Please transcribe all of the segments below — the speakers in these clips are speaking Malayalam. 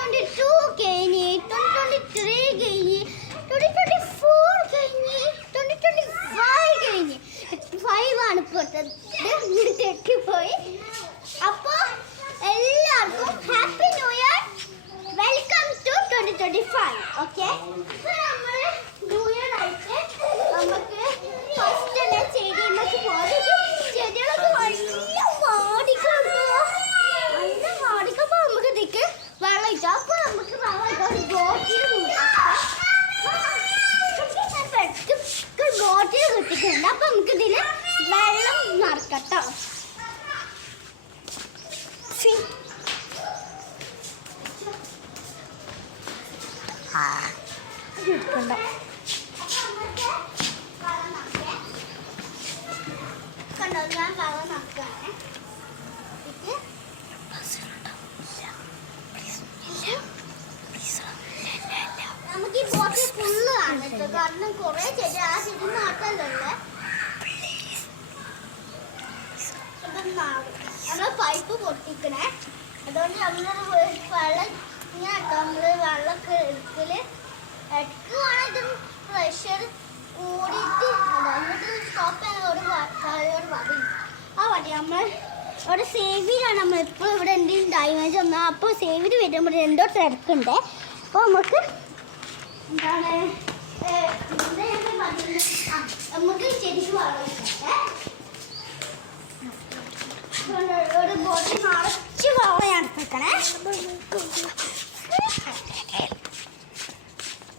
2022 കഴിഞ്ഞ് 2023 കഴിഞ്ഞ് 2024 കഴിഞ്ഞ് 2025 കഴിഞ്ഞ് 5 ആണ് ഇപ്പോൾ തെറ്റിപ്പോയി. അപ്പോൾ എല്ലാവർക്കും happy new year, welcome to 2025. Okay, അപ്പോൾ നമ്മൾ ന്യൂ ഇയർ ആയിട്ട് നമുക്ക് ഫസ്റ്റ് തന്നെ ചെടിയിലേക്ക് പോയി. ചെടികളൊക്കെ വലിയ മാടിക്കുമ്പോൾ നമുക്ക് ഇതിക്ക് വെള്ളം ഇട്ടാൽ അപ്പോൾ നമുക്ക് വെള്ളം ബോട്ടിൽ ബോട്ടിൽ കിട്ടിയിട്ടുണ്ട്. അപ്പം നമുക്ക് ഇതിൽ വെള്ളം നിറക്കട്ടോ. കണ്ടോ, ഞാൻ വെള്ളം നിറക്കാണ്. നമുക്ക് ഈ ബോട്ടിൽ ഫുള്ള് ആണ് കാരണം കുറേ ചെടി ആ ചെടി മാത്രമല്ലേ. നമ്മൾ പൈപ്പ് പൊട്ടിക്കണേ, അതുകൊണ്ട് നമ്മളൊരു വെള്ളം ഇങ്ങനെ നമ്മൾ വെള്ളമൊക്കെ എടുക്കൽ എടുക്കുകയാണ്. ഇത് പ്രഷർ കൂടിയിട്ട് എന്നിട്ട് സ്റ്റോപ്പ് ചെയ്യാൻ ഒരു വടി, ആ വടി നമ്മൾ അവിടെ സേവിയിലാണ്. നമ്മളിപ്പോൾ ഇവിടെ എന്തെങ്കിലും ഡാമേജ് വന്നാൽ അപ്പോൾ സേവിൽ വരുമ്പോൾ എന്തോ തിരക്കുണ്ട്. അപ്പോൾ നമുക്ക് എന്താണ് നമുക്ക് ശരിക്കും ഒരു ബോട്ടിൽ നിറച്ച് വെള്ളം എടുക്കണേ.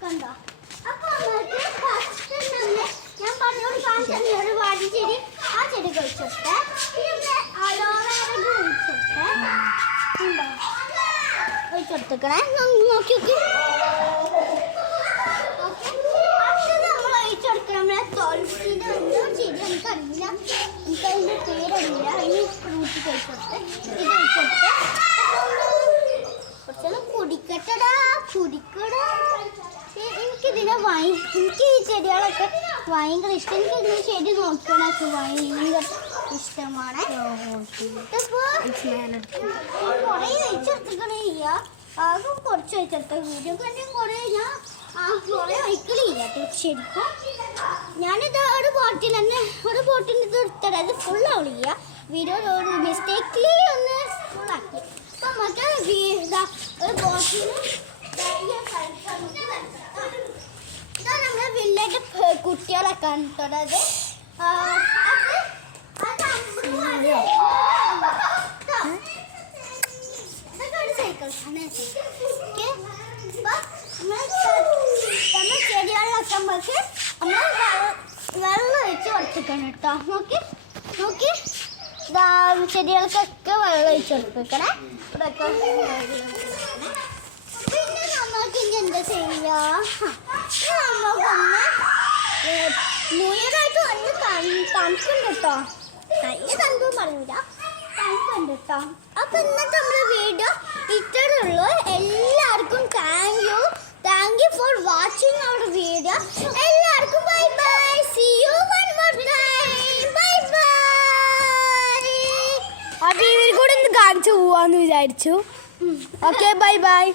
കണ്ടോ, അപ്പോൾ നമുക്ക് ഫസ്റ്റ് തന്നെ ഞാൻ പറഞ്ഞോട് കാണിച്ചു ഒരു വാടി ചെടി, ആ ചെടി കഴിച്ചോട്ടെ. പിന്നെ അലോവേര കഴിച്ചോട്ടെ. ഉണ്ടോ ഒഴിച്ചെടുത്തേക്കണേ, നോക്കി നോക്കി. തുളസിയുടെ എന്തോ ചെടി എനിക്കറിയില്ല, എനിക്കതിൻ്റെ പേരറിയില്ല. അതിന് ഫ്രൂട്ട് കഴിച്ചോട്ടെ, ഇത് കഴിച്ചോട്ടെ. കുറച്ചൊന്നും കുടിക്കട്ടടാ, കുടിക്കടാ. എനിക്കിതിനെ എനിക്ക് ഈ ചെടികളൊക്കെ ഭയങ്കര ഇഷ്ടം. എനിക്കിതിന് ചെടി നോക്കണൊക്കെ ഭയങ്കര ഇഷ്ടമാണ്. കുറേ കഴിച്ചെടുത്തേക്കണേ ഇല്ല, ആകെ കുറച്ച് കഴിച്ചെടുത്ത വീഡിയോ കണ്ടും കുറേ ഞാൻ കുറേ വയ്ക്കലില്ല ശരിക്കും. ഞാനിത് ഒരു ബോട്ടിൽ തന്നെ ഒരു ബോട്ടിൽ ഇത് എടുത്തത് അത് ഫുള്ളാവില്ല. വീഡിയോ ഒരു മിസ്റ്റേക്കിലി ഒന്ന് ഫുള്ളാക്കി. അപ്പം നമുക്ക് ഒരു ബോട്ടിൽ ഇതാ നമ്മുടെ വില്ലേജ് കുട്ടികളൊക്കെ കണ്ടത്. നമ്മൾ ചെടികളിലൊക്കെ നമുക്ക് നമ്മൾ വെള്ളം ഒഴിച്ച് കൊടുത്തിക്കണം കേട്ടോ. നോക്കി നോക്കി, ഇതാ ചെടികൾക്കൊക്കെ വെള്ളം ഒഴിച്ച് കൊടുത്തിക്കണേ. ഇതൊക്കെ പിന്നെ നമ്മൾക്ക് ഇനി എന്താ ചെയ്യുക, നമുക്കൊന്ന് ന്യൂ ഇയർ ആയിട്ട് ഒന്ന് തണുപ്പുണ്ട് കേട്ടോ. നല്ല തണുപ്പ് പറയൂല, തണുപ്പുണ്ട് കേട്ടോ. അപ്പം ഇന്നത്തെ നമ്മുടെ വീഡിയോ ഇത്രയേ ഉള്ളൂ. എല്ലാവർക്കും thank you for watching our video. എല്ലാവർക്കും bye bye, see you one more time, bye bye. ആ ടി വിയിൽ കൂടെ ഒന്ന് കാണിച്ചു പോവാന്ന് വിചാരിച്ചു. Okay, bye by.